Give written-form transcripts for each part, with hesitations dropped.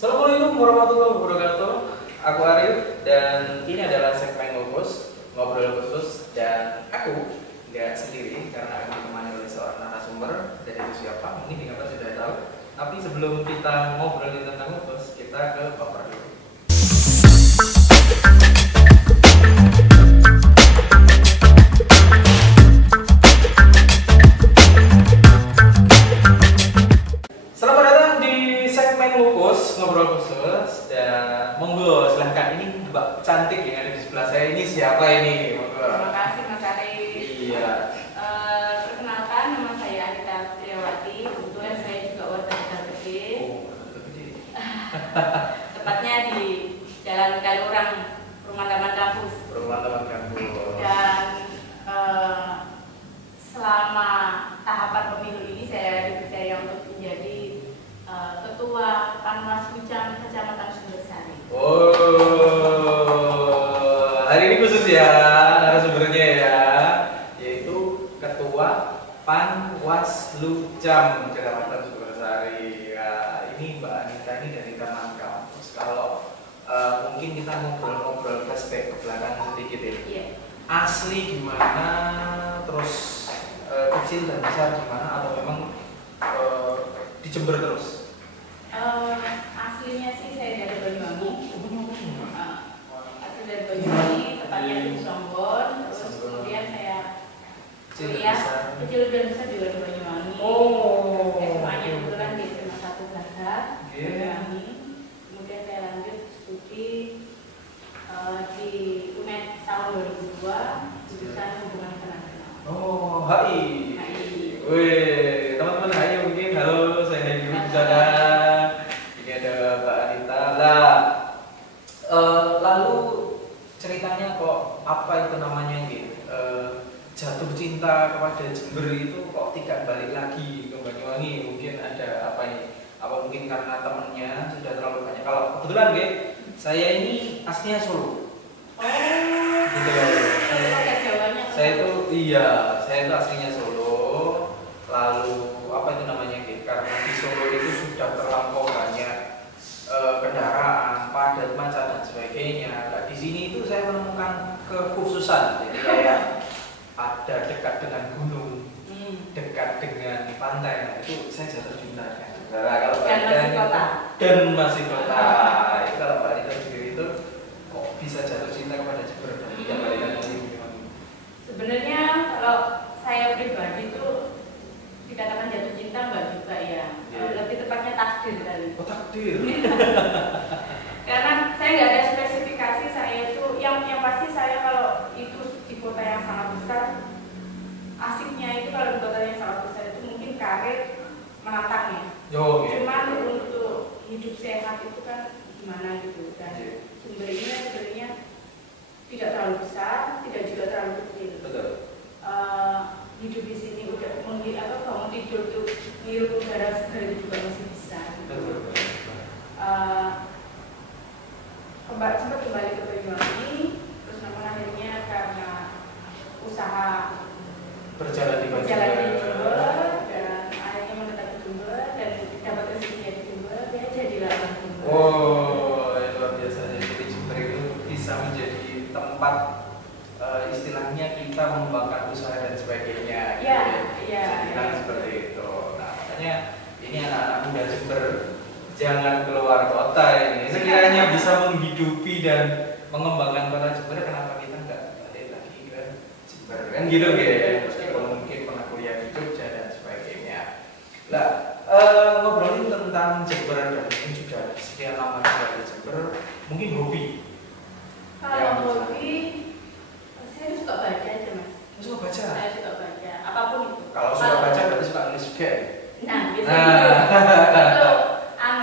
Assalamualaikum warahmatullahi wabarakatuh. Aku Arif dan ini adalah segmen ngobrol khusus dan aku nggak sendiri karena aku ditemani oleh seorang narasumber. Dan itu siapa? Mungkin kita sudah tahu. Tapi sebelum kita ngobrolin tentang ngobrol, kita ke baper dulu. Selamat datang di segmen ngobrol khusus dan monggo silahkan, ini Mbak cantik yang ada di sebelah saya ini siapa ini? Monggo. Terima kasih Mas Arif. Iya. Perkenalkan, nama saya Anita Triawati. Kebetulan saya juga warga Tegal Gede. Oh, gede. Tepatnya di Jalan Kaliurang, Rumah Taman Kampus. Rumah teman kampus. Dan selama tahapan pemilu ini saya dipercaya untuk menjadi Ketua Panwas Kucang Kecamatan Sumbersari. Oh, hari ini khusus ya narasumbernya ya, yaitu Ketua Panwaslucam Kecamatan Sumbersari. Ya, ini Mbak Anita ini dari teman kampus. Kalau mungkin kita ngobrol-ngobrol flashback ke belakang sedikit ini. Iya. Asli gimana, terus kecil dan besar gimana, atau memang di Jember terus? Aslinya sih saya dari Banyuwangi. Asli dari Banyuwangi, tepatnya di Sombon. Terus kemudian saya kuliah kecil dan besar juga di Banyuwangi. Oh. SMA-nya kebetulan di SMA 1 Gagah, Yeah. Banyuwangi. Kemudian saya lanjut studi di UNED tahun 2002, jurusan Hubungan Internasional. Oh, HI. HI. Wih, teman-teman HI mungkin, halo, saya Hendy di sana. Ini ada Mbak Anita. Lah, lalu ceritanya kok apa itu namanya gitu? Jatuh cinta kepada Jember itu kok tidak balik lagi ke Banyuwangi? Mungkin ada apa ini? Apa mungkin karena temennya sudah terlalu banyak? Kalau kebetulan saya ini aslinya Solo. Gitu loh. Saya itu aslinya Solo. Lalu apa itu namanya gitu? Karena di Solo itu sudah terlampau banyak kendaraan, padat macet dan sebagainya. Nah, di sini itu saya menemukan kekhususan. Jadi kayak ada dekat dengan gunung, dekat dengan pantai. Nah, itu saya jatuh cinta kan. Nah, kalau dan masih kota. Kalau Mbak Rita sendiri itu kok bisa jatuh cinta kepada Jember dan tidak balik lagi? Sebenarnya kalau saya pribadi itu dikatakan jatuh cinta enggak juga ya. Lebih tepatnya takdir kali. Oh, takdir. Karena saya nggak ada spesifikasi saya itu yang pasti saya kalau itu di kota yang sangat besar, asiknya itu kalau di kota yang sangat besar itu mungkin karir menantangnya. Cuman untuk hidup sehat itu kan gimana gitu kan. Jember ini sebenarnya tidak terlalu besar, tidak juga terlalu kecil. Betul. Hidup di sini udah bangun tidur tuh ngirup udara segar itu juga masih bisa. Betul. Sempat kembali ke Banyuwangi, terus namun akhirnya karena usaha Berjalan di Jember dan akhirnya menetap di Jember dan dapat rezekinya di Jember, dia jadilah orang Jember. Oh, luar biasa. Jadi Jember itu bisa menjadi tempat istilahnya kita mengembangkan usaha dan sebagainya. Iya. Seperti itu. Nah, makanya ini anak-anak muda Jember jangan keluar kota ini. Sekiranya bisa menghidupi dan mengembangkan kota Jember, kenapa kita nggak balik lagi ke Jember? Kan gitu meskipun mungkin pernah kuliah di Jogja dan sebagainya. Nah, ngobrolin tentang Jember dan mungkin sudah sekian lama tinggal di Jember, mungkin hobi. Kalau hobi, saya suka baca aja Mas. Suka baca? Saya suka baca, apapun itu. Kalau suka baca berarti suka nulis juga. Nah, biasanya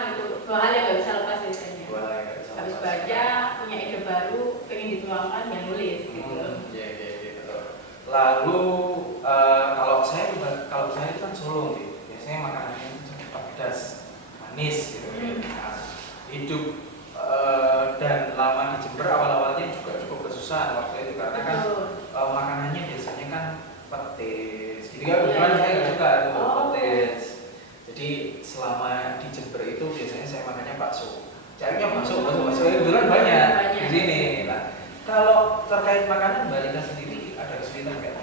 itu dua hal yang nggak bisa lepas biasanya. Habis baca, punya ide baru, pengen dituangkan, yang nulis gitu. Betul. Lalu kalau saya itu kan Solo gitu, biasanya makanannya itu pedas, manis gitu. Nah, hidup dan lama di Jember awal-awalnya juga cukup kesusahan waktu itu karena kan makanannya biasanya kan petis. Jadi kan saya nggak suka tuh petis. Jadi selama di Jember itu biasanya saya makannya bakso. carinya bakso kebetulan banyak di Banyak. sini. Nah, kalau terkait makanan Mbak Rita sendiri ada kesulitan nggak?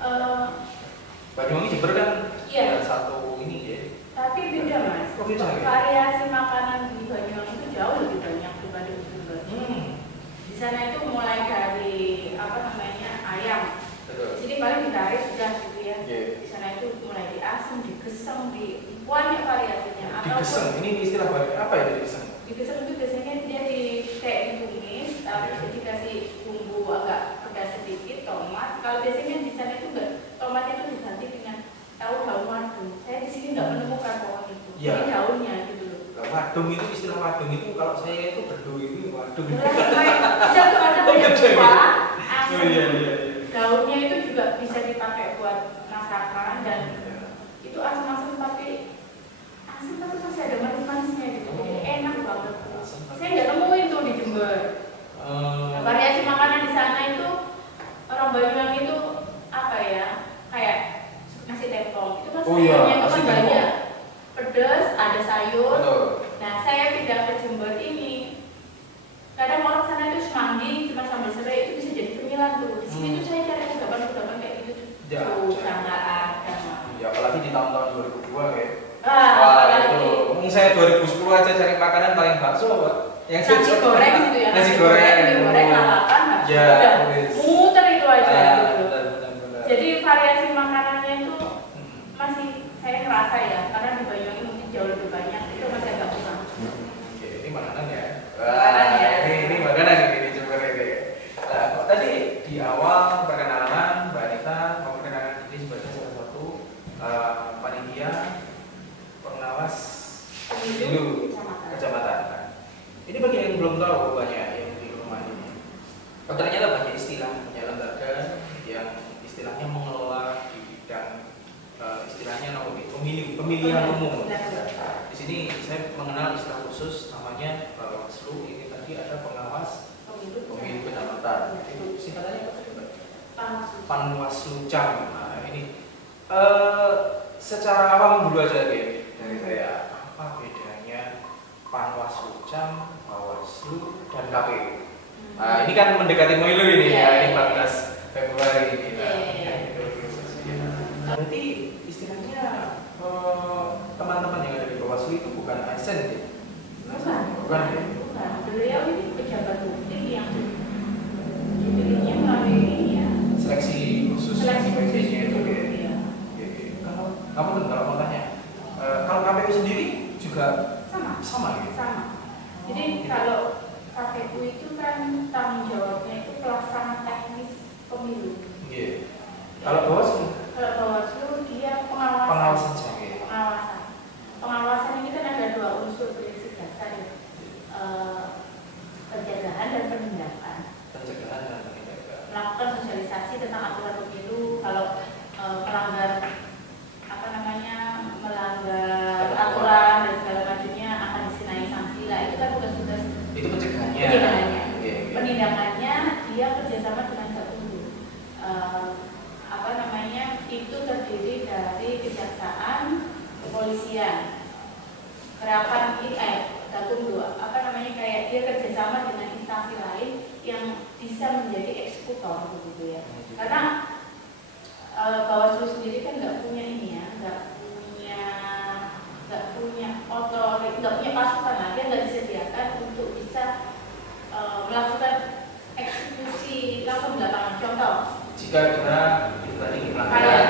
Eh, Banyuwangi Jember kan Iya. satu ini ya. Tapi beda mas. Oh, beda, ya? Variasi makanan di Banyuwangi itu jauh lebih banyak dibanding di Jember. Di sana itu mulai dari apa namanya ayam. Betul. Di sini paling ditarik sudah gitu ya. Iya. Di sana itu mulai diasem, digesem, di banyak variasinya. Digesem, ini istilah apa ya digesem? Digesem itu biasanya dia di kayak ditumis, tapi dikasih bumbu agak pedas sedikit, tomat. Kalau biasanya di sana itu enggak, tomatnya itu diganti dengan daun madu. Saya di sini nggak menemukan pohon itu. Iya. Ini daunnya gitu loh. Wadung itu istilah wadung itu kalau saya itu bedu itu wadung. Bisa tuh ada Oh, yang iya. kuah, Oh asam. iya iya. Daunnya itu juga bisa dipakai buat masakan dan itu asam-asam tapi masih ada manis-manisnya gitu. Jadi enak banget. Saya nggak temuin tuh di Jember. Nah, variasi makanan di sana itu orang Banyuwangi itu apa ya? Kayak nasi tempong. Itu kan Oh iya, sayurnya itu nasi kan tempong. banyak. Pedas, ada sayur. Betul. Nah, saya pindah ke Jember ini. Kadang orang sana itu semanggi cuma sambal serai itu bisa jadi cemilan tuh. Di sini tuh saya cari kudapan-kudapan kayak gitu tuh. Ya, Susah nggak ada. Ya apalagi di tahun-tahun 2002 ya. Ah, Wah apalagi. itu, mungkin saya 2010 aja cari makanan paling bakso, Pak. Yang Nasi cocok. goreng gitu ya. Nasi goreng. Nasi goreng lalapan. Ya, Udah. wis. Muter itu aja Ah, gitu. benar. Jadi variasi makanannya itu Hmm. masih saya ngerasa ya, karena di Banyuwangi mungkin jauh lebih banyak, itu masih agak kurang. Oke, ini makanan ya. Makanan ya. Ini makanan ini di Jember ini. Nah, kok tadi di awal perkenalan Mbak Anita memperkenalkan diri sebagai salah satu panitia pengawas pemilu kecamatan. Nah, ini bagi yang belum tahu banyak yang di rumah ini. Oh, ternyata banyak istilah, banyak lembaga yang istilahnya mengelola di bidang istilahnya pemilihan umum. Di sini saya mengenal istilah khusus namanya Bawaslu. Ini tadi ada pengawas pemilu kecamatan. Itu singkatannya apa tadi, Mbak? Panwaslucam. Nah, ini secara awam dulu aja deh dari saya. Apa bedanya Panwaslucam, Bawaslu, dan KPU? Nah, ini kan mendekati pemilu ini ya, ini 14 Februari ini. Berarti istilahnya teman-teman yang ada di Bawaslu itu bukan ASN ya? Bukan ya? Bukan. Beliau ini pejabat publik yang dipilihnya melalui ini ya. Seleksi khusus Seleksi khusus SPP-nya itu itu, ya. iya. Oke. Kalau mau tanya, kalau KPU sendiri juga Sama. gitu? Sama. Jadi kalau KPU itu kan tanggung jawabnya itu pelaksana teknis pemilu. Iya. Kalau Bawaslu Kalau Bawaslu dia pengawasan. pengawasan saja. Ya? Pengawasan. Pengawasan ini kan ada dua unsur prinsip dasar ya. Pencegahan dan penindakan. Pencegahan dan penindakan. Melakukan sosialisasi tentang aturan pemilu. Kalau melanggar apa namanya melanggar aturan dan segala macamnya akan dikenai sanksi lah. Itu kan tugas-tugas Itu pencegahannya. pencegahannya. Iya. Penindakannya dia kerjasama dengan Gakumdu. Apa namanya itu terdiri dari kejaksaan, kepolisian, gerakan Gakumdu. Apa namanya kayak dia kerjasama dengan instansi lain yang bisa menjadi eksekutor begitu ya. Karena Bawaslu sendiri kan nggak punya ini ya, nggak punya otoritas, nggak punya pasukan lah, dia nggak disediakan untuk bisa melakukan eksekusi langsung di lapangan. Contoh, Jika ada tadi kayak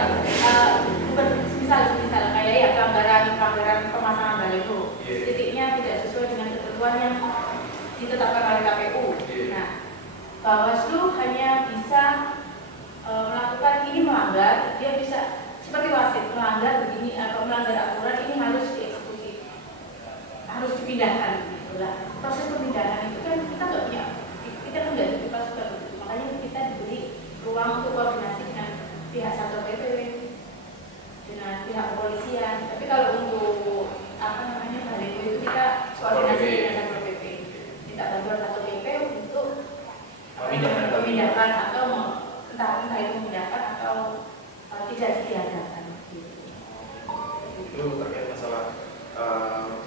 misal kayak ya pelanggaran pemasangan baliho, Iya. titiknya tidak sesuai dengan ketentuan yang ditetapkan oleh KPU. Iya. Nah, Bawaslu hanya bisa melakukan ini melanggar, dia bisa seperti wasit melanggar begini atau melanggar aturan ini harus dieksekusi, harus dipindahkan gitulah. Proses pemindahan itu kan kita nggak punya, kita kan nggak diberi pasukan, makanya kita diberi ruang untuk koordinasi dengan pihak Satpol PP, dengan pihak kepolisian. Tapi kalau untuk apa namanya baliho itu kita koordinasi dengan Satpol PP, minta bantuan Satpol PP untuk memindahkan atau entah itu memindahkan atau tidak diadakan. itu terkait masalah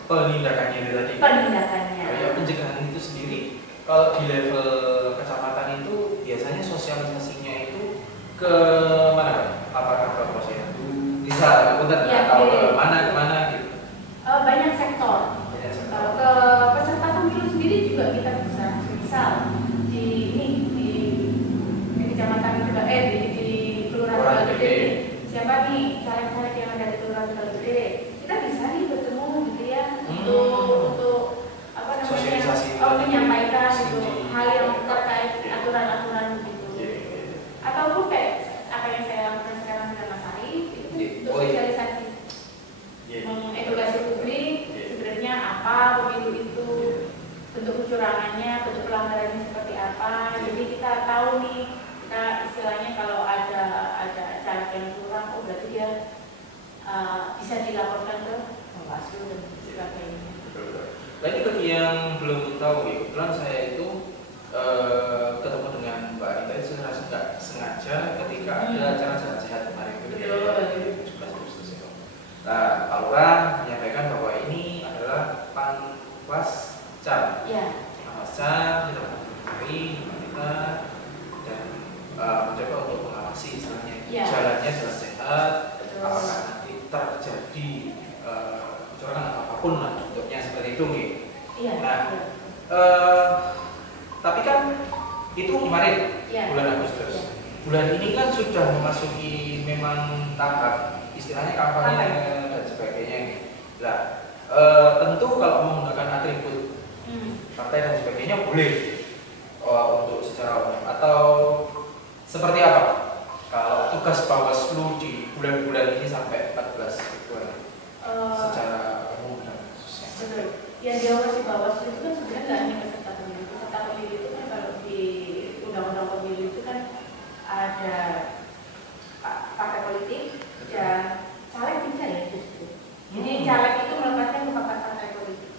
penindakannya itu tadi. Penindakannya. Yang kalau di level kecamatan itu biasanya sosialisasinya itu ke mana Pak? Apakah ke posyandu? Bisa aku Ya, tahu ke mana gitu. Banyak sektor. Banyak sektor. Kalau ke peserta pemilu sendiri juga kita bisa, misal di ini di kecamatan juga di kelurahan Tegal Gede. Siapa nih caleg-caleg yang ada di kelurahan Tegal Gede? Kita bisa nih bertemu gitu ya untuk apa namanya? Sosialisasi. Menyampaikan gitu Studi. hal yang terkait aturan-aturan gitu. Ataupun kayak apa yang saya lakukan sekarang dengan Mas Arif itu untuk sosialisasi, mengedukasi publik sebenarnya apa pemilu itu, bentuk kecurangannya, bentuk pelanggarannya seperti apa. Jadi kita tahu nih, kita istilahnya kalau ada caleg yang curang, oh berarti dia bisa dilaporkan ke Bawaslu dan sebagainya. Nah ini bagi yang belum tahu ya, kebetulan saya itu ketemu dengan Mbak Anita itu secara sengaja ketika ada acara jalan sehat kemarin itu di 17 Agustus itu. Nah, Pak Lurah menyampaikan bahwa ini adalah Panwascam. Ya. Panwascam kita mengetahui Mbak Anita dan mencoba untuk mengawasi istilahnya jalannya jalan sehat. Apakah nanti terjadi kecurangan atau apapun lah bentuknya seperti itu nih. Iya. Nah, tapi kan itu kemarin bulan Agustus. Bulan ini kan sudah memasuki memang tahap istilahnya kampanye dan sebagainya. Nah, tentu kalau menggunakan atribut partai dan sebagainya boleh untuk secara umum atau seperti apa? Kalau tugas Bawaslu di bulan-bulan ini sampai 14 Februari secara umum dan khususnya. Betul. Yang diawasi Bawaslu itu kan sebenarnya nggak hanya peserta pemilu. Peserta pemilu itu kan kalau di undang-undang pemilu itu kan ada partai politik dan caleg bisa ya justru. Jadi caleg itu melepaskan merupakan partai politik.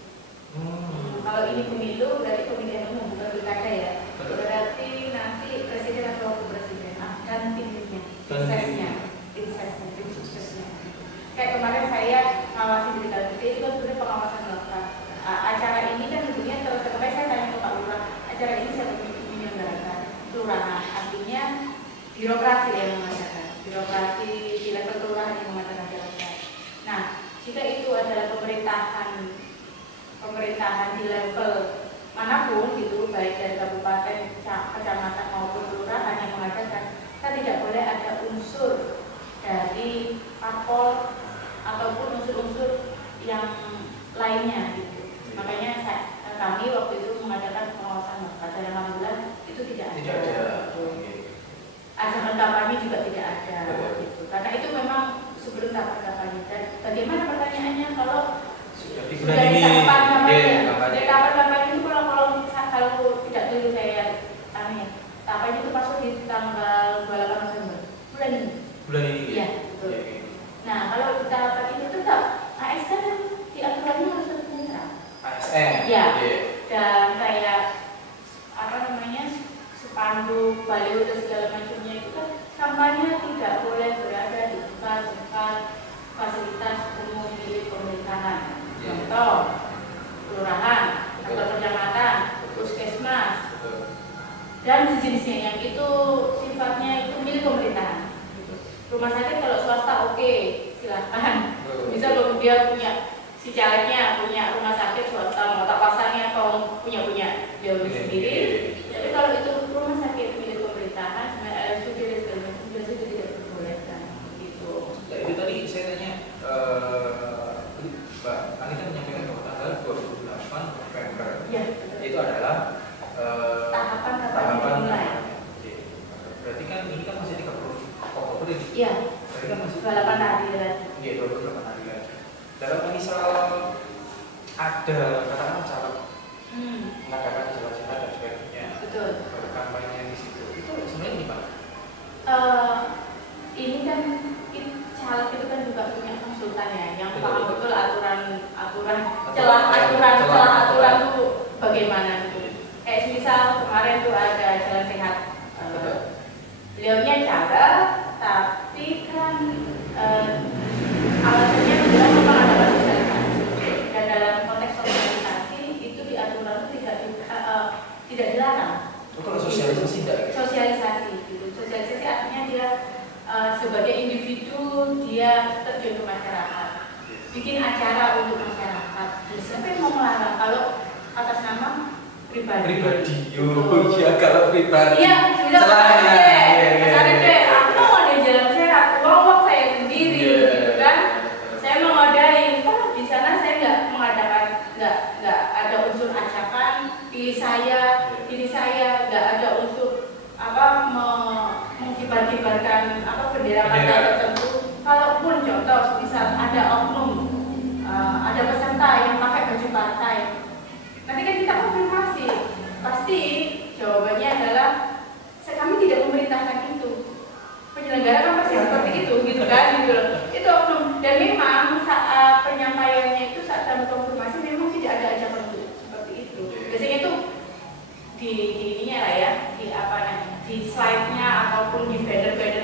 Kalau ini pemilu berarti pemilihan umum bukan pilkada ya. Berarti nanti presiden atau wakil presiden dan timnya, tim suksesnya. Kayak kemarin saya ngawasi di Tegal Gede itu kan sebenarnya pengawasan melekat. Acara ini kan sebenarnya terus saya tanya ke Pak Lurah, acara ini siapa yang menyelenggarakan? Kelurahan, artinya birokrasi yang mengadakan, birokrasi di level kelurahan yang mengadakan acara. Nah, jika itu adalah pemerintahan di level manapun gitu, baik dari kabupaten, kecamatan maupun kelurahan yang mengadakan, kita tidak boleh ada unsur dari parpol ataupun unsur-unsur yang lainnya gitu. Makanya kami waktu itu mengadakan pengawasan melekat dan alhamdulillah itu tidak ada. Ajakan kampanye juga tidak ada gitu. Karena itu memang sebelum tahapan kampanye. Dan bagaimana pertanyaannya kalau sudah di tahapan kampanye itu kalau tidak dulu saya tanya, tahapannya itu masuk di tanggal 28 November bulan ini. Iya, betul. Nah, kalau di tahapan itu tetap ASN di aturannya harus netral. ASN. Ya. Dan kayak spanduk, baliho dan segala macamnya itu kan kampanye tidak boleh berada di tempat fasilitas umum milik pemerintahan. Contoh, kelurahan, kantor kecamatan, puskesmas, dan sejenisnya yang itu sifatnya itu milik pemerintahan. Rumah sakit kalau swasta oke, silakan. Bisa kalau dia punya si calegnya punya rumah sakit swasta, mau tak pasangnya atau punya dia sendiri. Tapi kalau itu rumah sakit milik pemerintahan, RSUD dan segala macam itu tidak diperbolehkan. Gitu. Ya itu tadi saya tanya, Mbak Anita menyampaikan bahwa tanggal 28 November itu adalah tahapan dimulai. Berarti kan ini kan masih 30 Oktober ini. Iya. Berarti kan masih 28 hari lagi. Iya, 28 hari lagi. Dalam misal ada katakanlah caleg mengadakan jalan sehat dan sebagainya. Betul. Berkampanye di situ. Itu sebenarnya gimana? Ini kan caleg itu kan juga punya konsultan ya, yang paham betul aturan celah aturan itu bagaimana gitu. Kayak misal kemarin tuh ada jalan sehat. Beliaunya cara, tapi kan alasannya adalah memang ada sosialisasi. Dan dalam konteks sosialisasi itu di aturan itu tidak dilarang. Kalau sosialisasi tidak? Sosialisasi gitu. Sosialisasi artinya dia sebagai individu dia terjun ke masyarakat, bikin acara untuk masyarakat. Siapa yang mau melarang kalau atas nama pribadi? Iya kalau pribadi. Iya, misalnya deh, aku mau ada jalan sehat, uang saya sendiri, gitu kan? Saya mau ngadain, di sana saya nggak mengadakan, nggak ada unsur ajakan, pilih saya, nggak ada unsur mengkibar-kibarkan bendera partai tertentu. Kalaupun contoh, misal ada oknum, ada peserta yang pakai baju partai, nanti kan kita konfirmasi, pasti jawabannya adalah kami tidak memerintahkan itu. Penyelenggara kan pasti seperti itu, gitu kan? Gitu loh. Itu oknum. Dan memang saat penyampaiannya itu saat kami konfirmasi memang tidak ada ajakan untuk seperti itu. Biasanya itu di ininya lah ya, di slide-nya ataupun di banner-banner